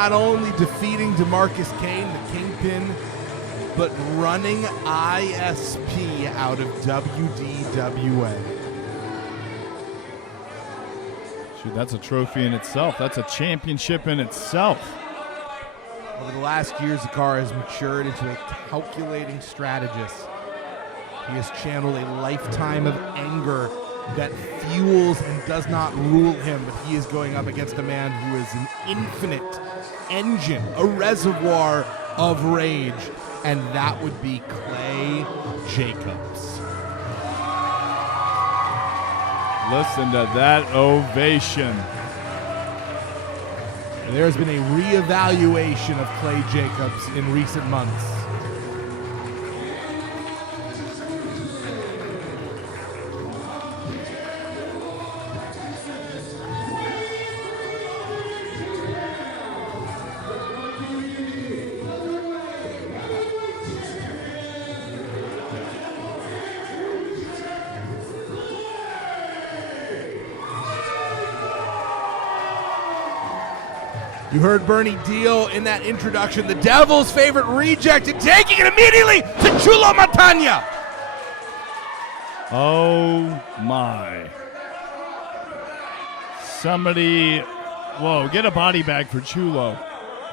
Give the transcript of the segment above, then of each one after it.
not only defeating DeMarcus Kane, the Kingpin, but running ISP out of WDWA. Shoot, that's a trophy in itself. That's a championship in itself. Over the last year, Zakar has matured into a calculating strategist. He has channeled a lifetime of anger that fuels and does not rule him, but he is going up against a man who is an infinite engine, a reservoir of rage, and that would be Clay Jacobs. Listen to that ovation. There's been a reevaluation of Clay Jacobs in recent months. You heard Bernie Deal in that introduction, the Devil's favorite reject, and taking it immediately to Chulo Montaña. Oh my. Somebody, whoa, get a body bag for Chulo.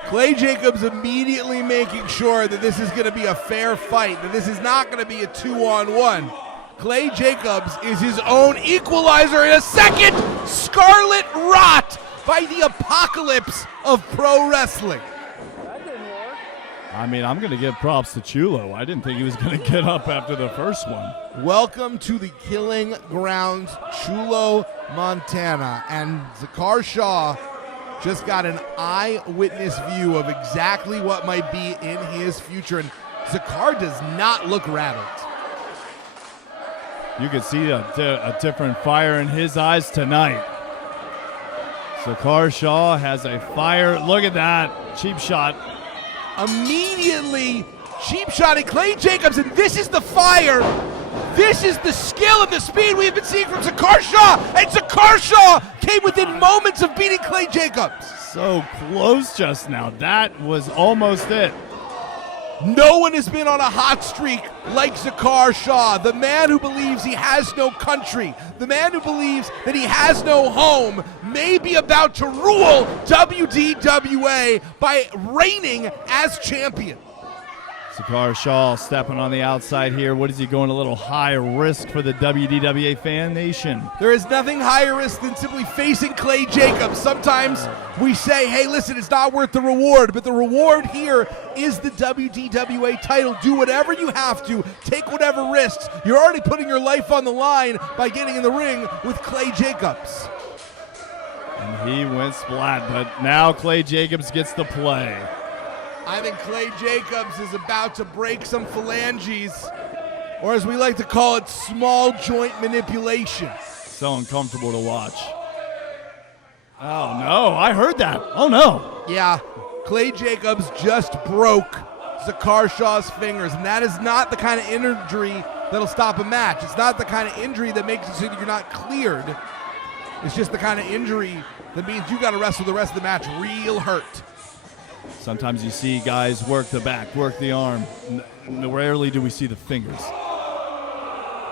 Clay Jacobs immediately making sure that this is going to be a fair fight, that this is not going to be a 2-on-1. Clay Jacobs is his own equalizer in a second Scarlet Rot by the apocalypse of pro wrestling. That didn't work. I mean, I'm going to give props to Chulo. I didn't think he was going to get up after the first one. Welcome to the killing grounds, Chulo, Montana. And Zakar Shah just got an eyewitness view of exactly what might be in his future. And Zakar does not look rattled. You could see a different fire in his eyes tonight. Zakar Shah has a fire. Look at that. Cheap shot. Immediately cheap shotting Clay Jacobs, and this is the fire. This is the skill and the speed we've been seeing from Zakar Shah, and Zakar Shah came within moments of beating Clay Jacobs. So close just now. That was almost it. No one has been on a hot streak like Zakar Shah, the man who believes he has no country, the man who believes that he has no home, may be about to rule WDWA by reigning as champion. Zakar Shah stepping on the outside here. What is he going a little high risk for the WDWA fan nation? There is nothing higher risk than simply facing Clay Jacobs. Sometimes we say, hey, listen, it's not worth the reward, but the reward here is the WDWA title. Do whatever you have to. Take whatever risks. You're already putting your life on the line by getting in the ring with Clay Jacobs. And he went splat, but now Clay Jacobs gets the play. I think Clay Jacobs is about to break some phalanges, or as we like to call it, small joint manipulation. So uncomfortable to watch. Oh, no. I heard that. Oh, no. Yeah, Clay Jacobs just broke Zakar Shah's fingers, and that is not the kind of injury that'll stop a match. It's not the kind of injury that makes it so that you're not cleared. It's just the kind of injury that means you got to wrestle the rest of the match real hurt. Sometimes you see guys work the back, work the arm. Rarely do we see the fingers.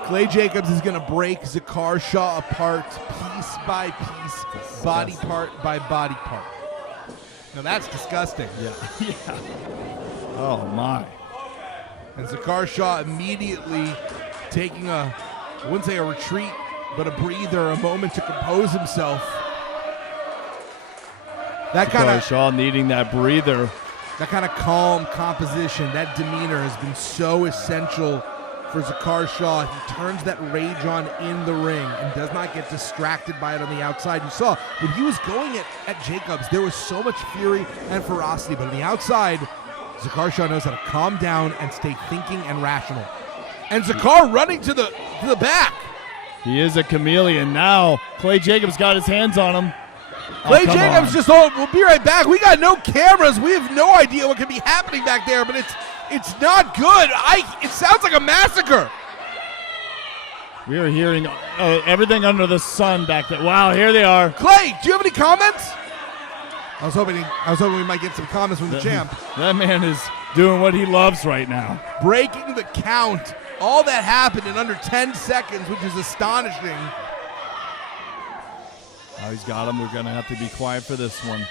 Clay Jacobs is going to break Zakar Shah apart piece by piece, body part by body part. Now that's disgusting. Yeah. Yeah. Oh, my. And Zakar Shah immediately taking I wouldn't say a retreat, but a breather, a moment to compose himself. That kind of Shah needing that breather. That kind of calm composition, that demeanor has been so essential for Zakar Shah. He turns that rage on in the ring and does not get distracted by it on the outside. You saw when he was going at Jacobs, there was so much fury and ferocity, but on the outside, Zakar Shah knows how to calm down and stay thinking and rational. And Zakar running to the back. He is a chameleon now. Clay Jacobs got his hands on him. Clay Jacobs just, we'll be right back. We got no cameras. We have no idea what could be happening back there, but it's not good. It sounds like a massacre. We are hearing everything under the sun back there. Wow, here they are. Clay, do you have any comments? I was hoping we might get some comments from the champ. That man is doing what he loves right now. Breaking the count. All that happened in under 10 seconds, which is astonishing. Oh, he's got him. We're going to have to be quiet for this one.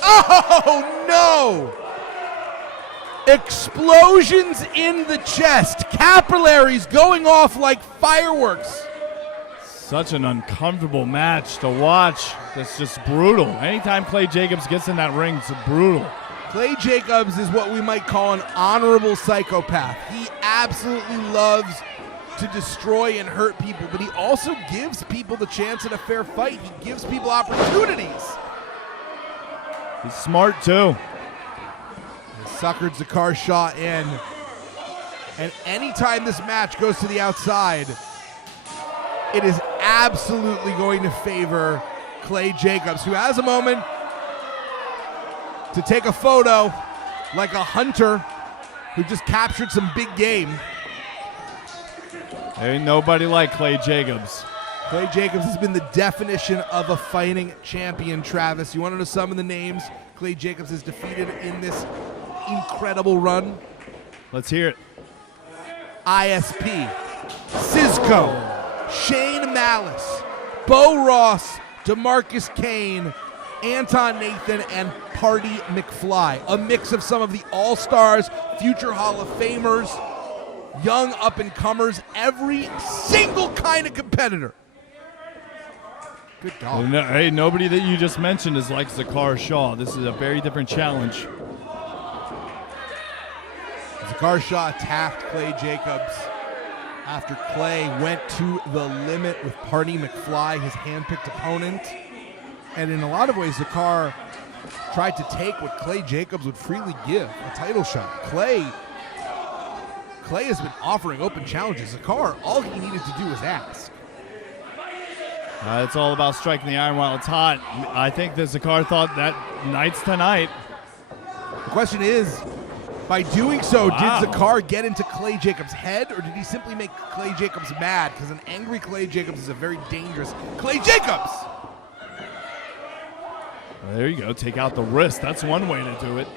Oh, no! Explosions in the chest. Capillaries going off like fireworks. Such an uncomfortable match to watch. That's just brutal. Anytime Clay Jacobs gets in that ring, it's brutal. Clay Jacobs is what we might call an honorable psychopath. He absolutely loves to destroy and hurt people, but he also gives people the chance at a fair fight. He gives people opportunities. He's smart, too. Suckered Zakar Shah in. And anytime this match goes to the outside, it is absolutely going to favor Clay Jacobs, who has a moment to take a photo like a hunter who just captured some big game. There ain't nobody like Clay Jacobs. Clay Jacobs has been the definition of a fighting champion, Travis. You want to know some of the names Clay Jacobs has defeated in this incredible run? Let's hear it. ISP, Cisco, Shane Malice, Bo Ross, DeMarcus Kane, Anton Nathan, and Party McFly. A mix of some of the all-stars, future Hall of Famers, young up-and-comers, every single kind of competitor. Good dog. Hey, nobody that you just mentioned is like Zakar Shah. This is a very different challenge. Zakar Shah attacked Clay Jacobs after Clay went to the limit with Party McFly, his handpicked opponent. And in a lot of ways, Zakar tried to take what Clay Jacobs would freely give, a title shot. Clay has been offering open challenges. Zakar, all he needed to do was ask. It's all about striking the iron while it's hot. I think that Zakar thought that night's tonight. The question is, by doing so, did Zakar get into Clay Jacobs' head, or did he simply make Clay Jacobs mad? Because an angry Clay Jacobs is a very dangerous Clay Jacobs! Well, there you go. Take out the wrist. That's one way to do it.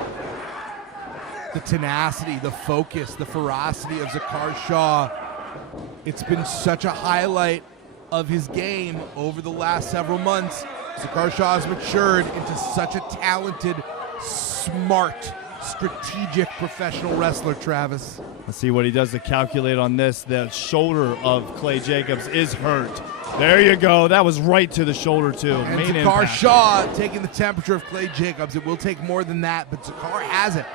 The tenacity, the focus, the ferocity of Zakar Shah. It's been such a highlight of his game over the last several months. Zakar Shah has matured into such a talented, smart, strategic professional wrestler, Travis. Let's see what he does to calculate on this. The shoulder of Clay Jacobs is hurt. There you go. That was right to the shoulder, too. And Main Zakar impact. Shah taking the temperature of Clay Jacobs. It will take more than that, but Zakar has it.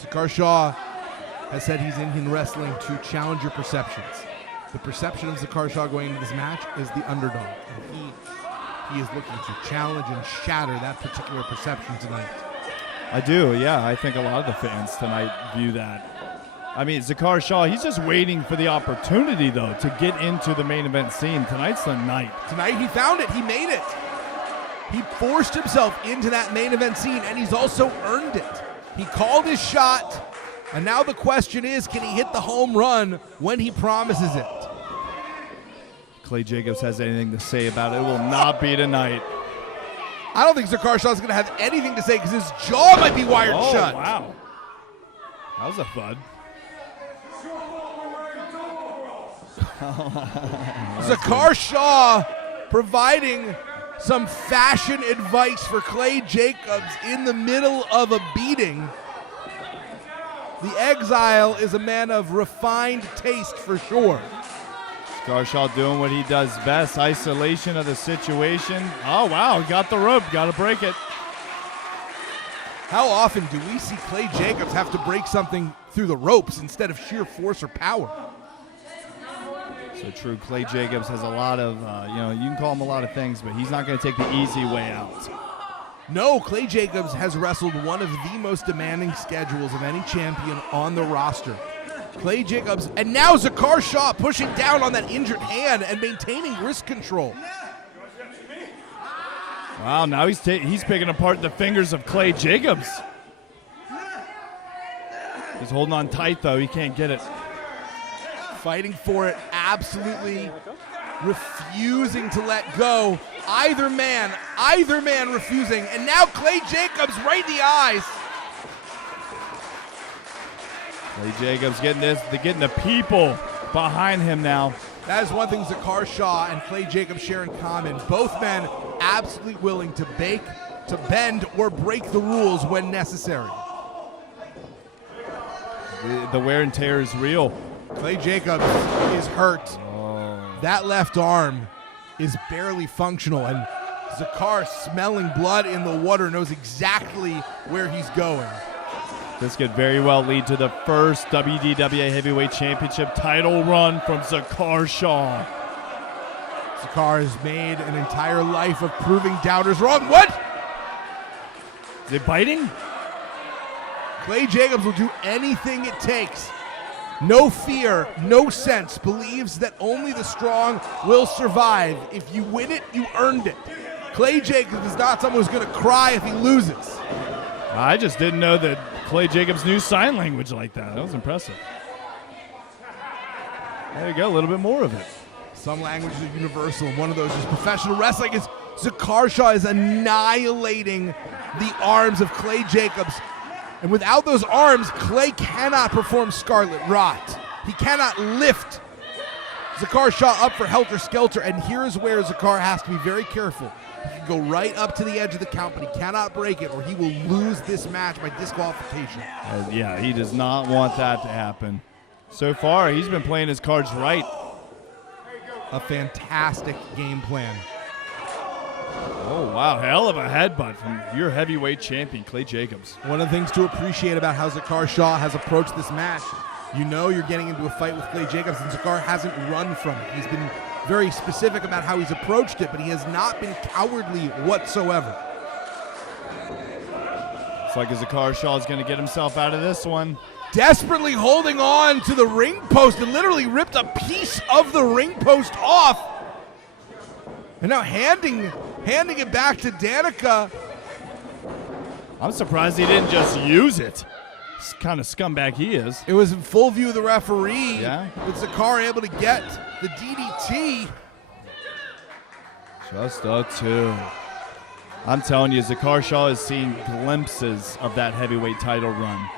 Zakar Shah has said he's in wrestling to challenge your perceptions. The perception of Zakar Shah going into this match is the underdog. And he is looking to challenge and shatter that particular perception tonight. I do, yeah. I think a lot of the fans tonight view that. I mean, Zakar Shah, he's just waiting for the opportunity, though, to get into the main event scene. Tonight's the night. Tonight he found it. He made it. He forced himself into that main event scene, and he's also earned it. He called his shot, and now the question is, can he hit the home run when he promises it? Clay Jacobs has anything to say about it. It will not be tonight. I don't think Zakar Shah is going to have anything to say because his jaw might be wired shut. Oh, wow. That was a thud. Zakar Shah providing some fashion advice for Clay Jacobs in the middle of a beating. The Exile is a man of refined taste for sure. Zakar Shah doing what he does best. Isolation of the situation. Oh, wow. Got the rope. Got to break it. How often do we see Clay Jacobs have to break something through the ropes instead of sheer force or power? So true. Clay Jacobs has a lot of, you can call him a lot of things, but he's not going to take the easy way out. No, Clay Jacobs has wrestled one of the most demanding schedules of any champion on the roster. Clay Jacobs, and now Zakar Shah pushing down on that injured hand and maintaining wrist control. Wow, now he's picking apart the fingers of Clay Jacobs. He's holding on tight, though. He can't get it. Fighting for it absolutely refusing to let go. Either man refusing. And now Clay Jacobs right in the eyes. Clay Jacobs getting the people behind him now. That is one thing Zakar Shah and Clay Jacobs share in common. Both men absolutely willing to bend or break the rules when necessary. The wear and tear is real. Clay Jacobs is hurt. That left arm is barely functional, and Zakar, smelling blood in the water, knows exactly where he's going. This could very well lead to the first WDWA Heavyweight Championship title run from Zakar Shah. Zakar has made an entire life of proving doubters wrong. What? Is it biting? Clay Jacobs will do anything it takes. No fear, no sense, believes that only the strong will survive. If you win it, you earned it. Clay Jacobs is not someone who's going to cry if he loses. I just didn't know that Clay Jacobs knew sign language like that. That was impressive. There you go, a little bit more of it. Some languages are universal, and one of those is professional wrestling. Zakar Shah is annihilating the arms of Clay Jacobs. And without those arms, Clay cannot perform Scarlet Rot. He cannot lift Zakar Shah up for Helter Skelter, and here's where Zakar has to be very careful. He can go right up to the edge of the count, but he cannot break it, or he will lose this match by disqualification. Yeah, he does not want that to happen. So far, he's been playing his cards right. A fantastic game plan. Oh, wow. Hell of a headbutt from your heavyweight champion, Clay Jacobs. One of the things to appreciate about how Zakar Shah has approached this match, you know you're getting into a fight with Clay Jacobs, and Zakar hasn't run from it. He's been very specific about how he's approached it, but he has not been cowardly whatsoever. It's like Zakar Shah is going to get himself out of this one. Desperately holding on to the ring post and literally ripped a piece of the ring post off. And now handing it back to Danica. I'm surprised he didn't just use it. It's kind of scumbag he is. It was in full view of the referee. Yeah. With Zakar able to get the DDT. Just a two. I'm telling you, Zakar Shah has seen glimpses of that heavyweight title run.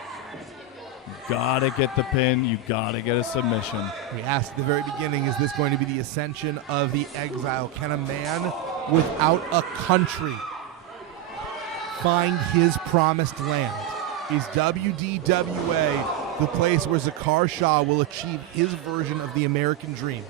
You gotta get the pin. You gotta get a submission. We asked at the very beginning, is this going to be the ascension of the exile? Can a man without a country find his promised land? Is WDWA the place where Zakar Shah will achieve his version of the American dream?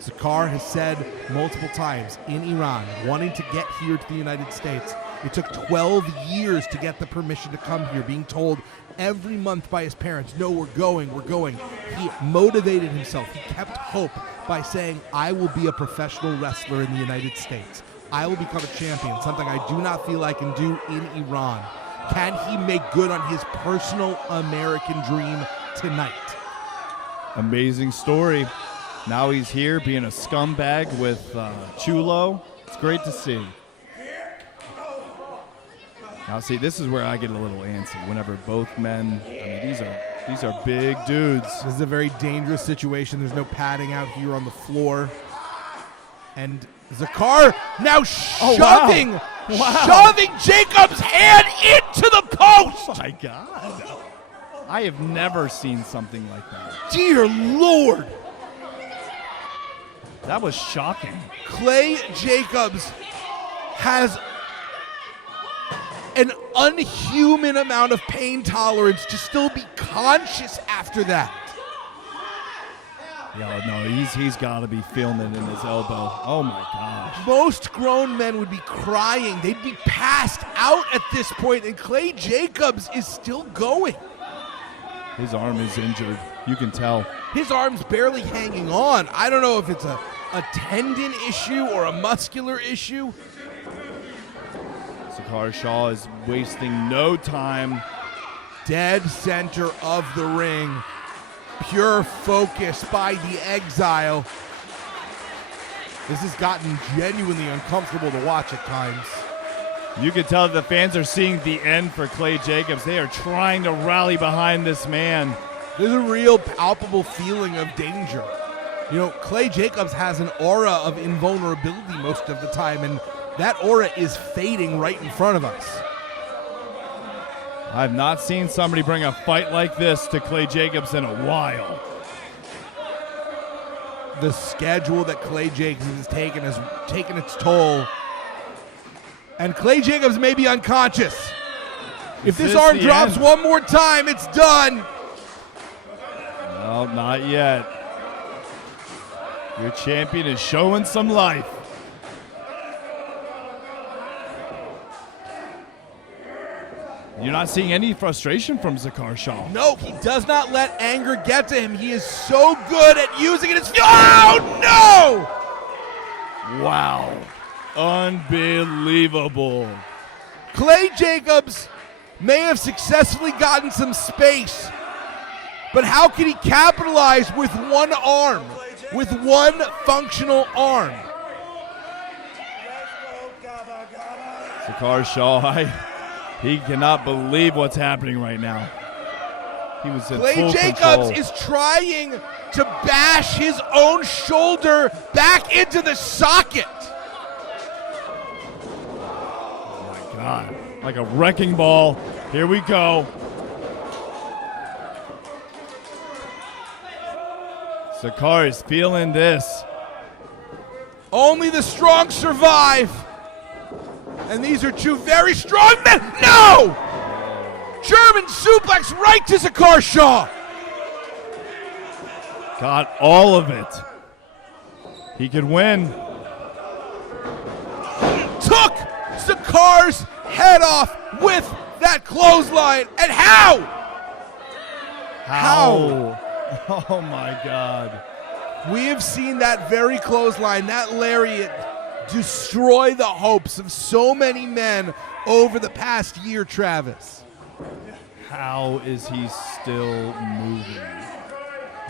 Zakar has said multiple times in Iran, wanting to get here to the United States. It took 12 years to get the permission to come here, being told every month by his parents, no, we're going. He motivated himself. He kept hope by saying, I will be a professional wrestler in the United States. I will become a champion, something I do not feel I can do in Iran. Can he make good on his personal American dream tonight? Amazing story. Now he's here being a scumbag with Chulo. It's great to see. Now, see, this is where I get a little antsy. Whenever both men, I mean, these are big dudes. This is a very dangerous situation. There's no padding out here on the floor. And Zakar now shoving Jacobs' hand into the post. Oh my God. I have never seen something like that. Dear Lord. That was shocking. Clay Jacobs has an unhuman amount of pain tolerance to still be conscious after that. Yeah, no, he's got to be feeling it in his elbow. Oh my gosh. Most grown men would be crying. They'd be passed out at this point, and Clay Jacobs is still going. His arm is injured. You can tell. His arm's barely hanging on. I don't know if it's a tendon issue or a muscular issue. Zakar Shah is wasting no time. Dead center of the ring. Pure focus by the exile. This has gotten genuinely uncomfortable to watch at times. You can tell that the fans are seeing the end for Clay Jacobs. They are trying to rally behind this man. There's a real palpable feeling of danger. You know, Clay Jacobs has an aura of invulnerability most of the time, and that aura is fading right in front of us. I've not seen somebody bring a fight like this to Clay Jacobs in a while. The schedule that Clay Jacobs has taken its toll. And Clay Jacobs may be unconscious. If this arm drops one more time, it's done. No, not yet. Your champion is showing some life. You're not seeing any frustration from Zakar Shah. No, he does not let anger get to him. He is so good at using it. Oh, no! Wow. Unbelievable. Clay Jacobs may have successfully gotten some space, but how can he capitalize with one arm, with one functional arm? Zakar Shah, he cannot believe what's happening right now. He was in Clay full Jacobs control. is trying to bash his own shoulder back into the socket. Oh my God. Like a wrecking ball. Here we go. Zakar is feeling this. Only the strong survive. And these are two very strong men. No! German suplex right to Zakar Shah. Got all of it. He could win. Took Zakar's head off with that clothesline. And how? How? Oh my God. We have seen that very clothesline, that lariat, destroy the hopes of so many men over the past year, Travis. How is he still moving?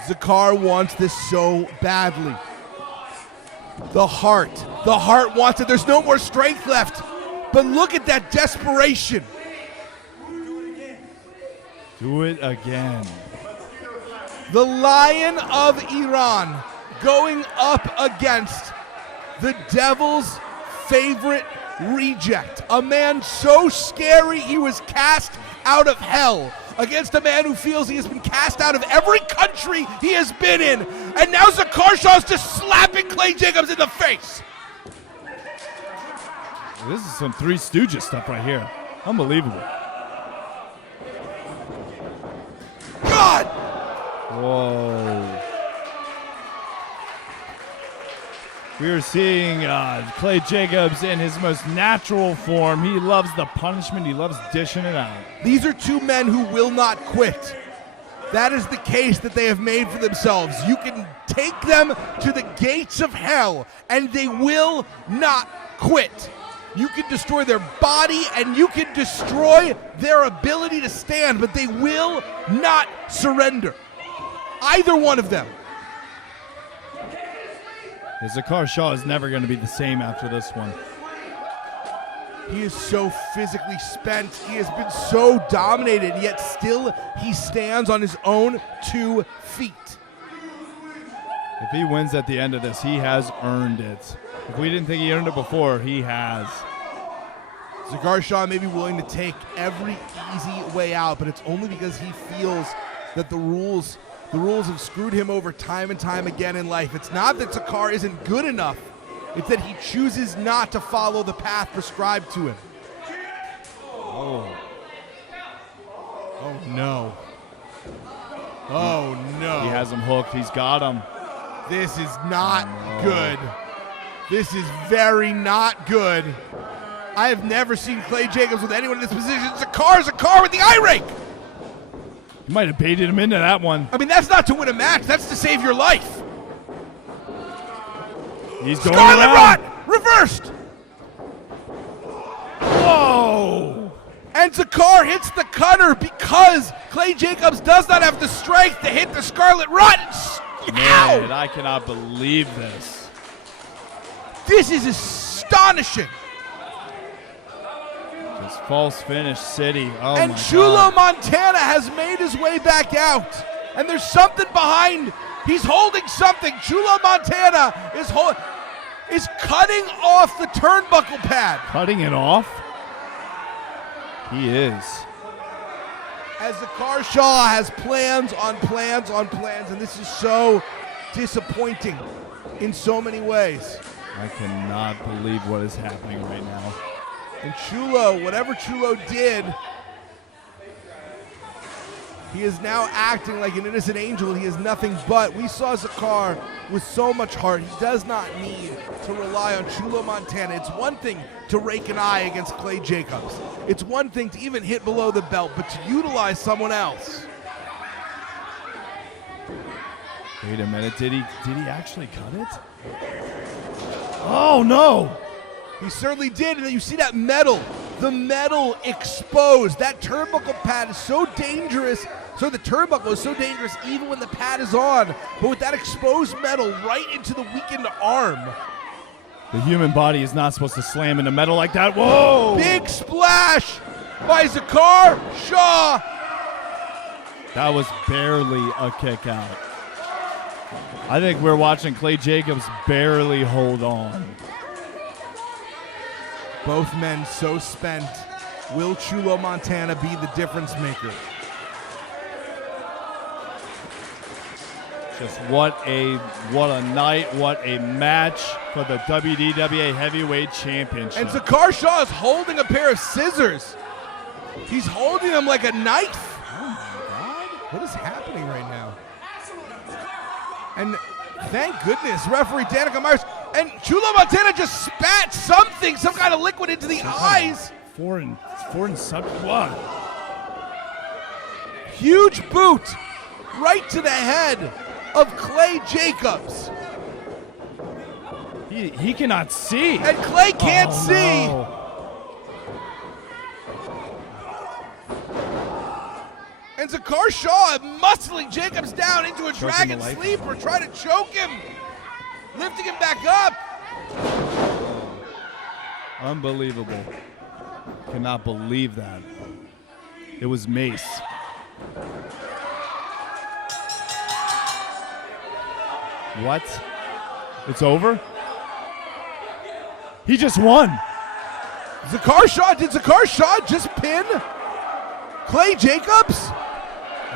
Zakar wants this so badly. The heart wants it. There's no more strength left. But look at that desperation. Do it again. The Lion of Iran going up against the Devil's favorite reject. A man so scary he was cast out of hell, against a man who feels he has been cast out of every country he has been in. And now Zakar Shah is just slapping Clay Jacobs in the face. This is some Three Stooges stuff right here. Unbelievable. God! Whoa. We are seeing Clay Jacobs in his most natural form. He loves the punishment. He loves dishing it out. These are two men who will not quit. That is the case that they have made for themselves. You can take them to the gates of hell, and they will not quit. You can destroy their body, and you can destroy their ability to stand, but they will not surrender. Either one of them. Zakar Shah is never going to be the same after this one. He is so physically spent. He has been so dominated, yet still he stands on his own 2 feet. If he wins at the end of this, he has earned it. If we didn't think he earned it before, he has. Zakar Shah may be willing to take every easy way out, but it's only because he feels that the rules have screwed him over time and time again in life. It's not that Zakar isn't good enough. It's that he chooses not to follow the path prescribed to him. Oh. Oh, no. Oh, no. He has him hooked. He's got him. This is not good. This is very not good. I have never seen Clay Jacobs with anyone in this position. Zakar with the eye rake. You might have baited him into that one. I mean, that's not to win a match. That's to save your life. He's going Scarlet around. Rot reversed. Whoa. And Zakar hits the cutter because Clay Jacobs does not have the strength to hit the Scarlet Rot. Man, I cannot believe this. This is astonishing. Just false finish city. Oh And my Chulo God. Montana has made his way back out. And there's something behind He's holding something. Chulo Montana is cutting off the turnbuckle pad. Cutting it off? He is. As Zakar Shah has plans on plans on plans, and this is so disappointing in so many ways. I cannot believe what is happening right now. And Chulo, whatever Chulo did, he is now acting like an innocent angel. He is nothing but. We saw Zakar with so much heart. He does not need to rely on Chulo Montana. It's one thing to rake an eye against Clay Jacobs. It's one thing to even hit below the belt, but to utilize someone else. Wait a minute, did he actually cut it? Oh no! He certainly did, and you see that metal, the metal exposed. That turnbuckle pad is so dangerous. So the turnbuckle is so dangerous even when the pad is on, but with that exposed metal right into the weakened arm. The human body is not supposed to slam into metal like that. Whoa! Big splash by Zakar Shah. That was barely a kick out. I think we're watching Clay Jacobs barely hold on. Both men so spent. Will Chulo Montana be the difference maker? Just what a night, what a match for the WDWA Heavyweight Championship. And Zakar Shah is holding a pair of scissors. He's holding them like a knife. Oh my God, what is happening right now? And thank goodness, referee Danica Myers and Chulo Montana just spat something, some kind of liquid into the eyes. Foreign subject. What? Huge boot right to the head of Clay Jacobs. He cannot see. And Clay can't see. No. And Zakar Shah muscling Jacobs down into a dragon sleeper, trying to choke him, lifting him back up. Unbelievable. Cannot believe that. It was Mace. What? It's over? He just won. Zakar Shah, did Zakar Shah just pin Clay Jacobs?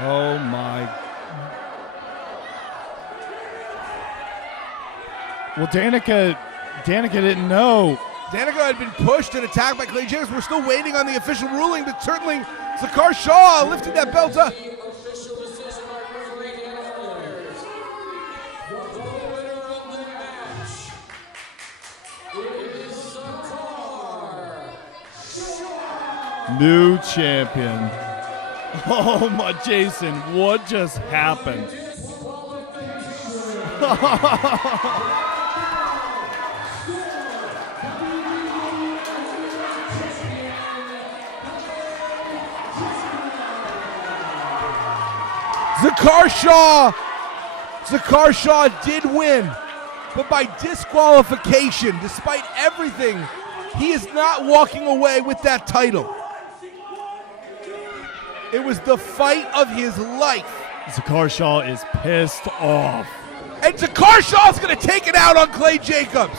Oh my. Well, Danica didn't know. Danica had been pushed and attacked by Clay Jacobs. We're still waiting on the official ruling, but certainly Zakar Shah lifted that belt up. New champion. Oh my, Jason, what just happened? Zakar Shah did win, but by disqualification. Despite everything, he is not walking away with that title. It was the fight of his life. Zakar Shah is pissed off. And Zakar Shah is going to take it out on Clay Jacobs.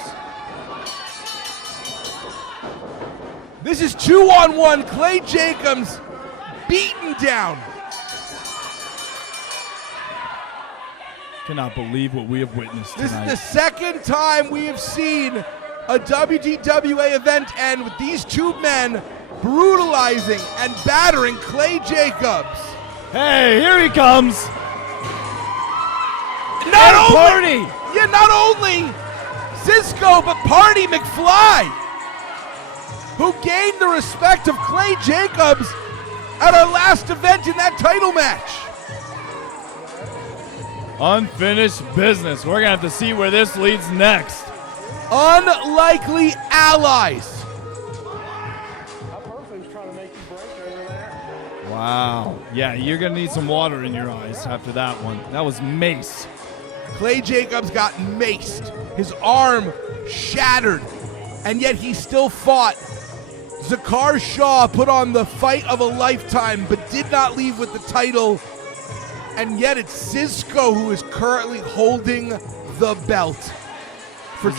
This is 2-on-1. Clay Jacobs beaten down. Cannot believe what we have witnessed tonight. This is the second time we have seen a WDWA event end with these two men brutalizing and battering Clay Jacobs. Hey, here he comes. Not only Cisco, but Party McFly, who gained the respect of Clay Jacobs at our last event in that title match. Unfinished business. We're going to have to see where this leads next. Unlikely allies. Wow. Yeah, you're going to need some water in your eyes after that one. That was Mace. Clay Jacobs got maced. His arm shattered. And yet he still fought. Zakar Shah put on the fight of a lifetime, but did not leave with the title. and yet it's Cisco who is currently holding the belt. For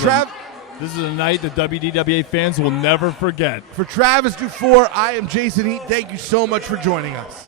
This is a night that WDWA fans will never forget. For Travis Dufour, I am Jason Heat. Thank you so much for joining us.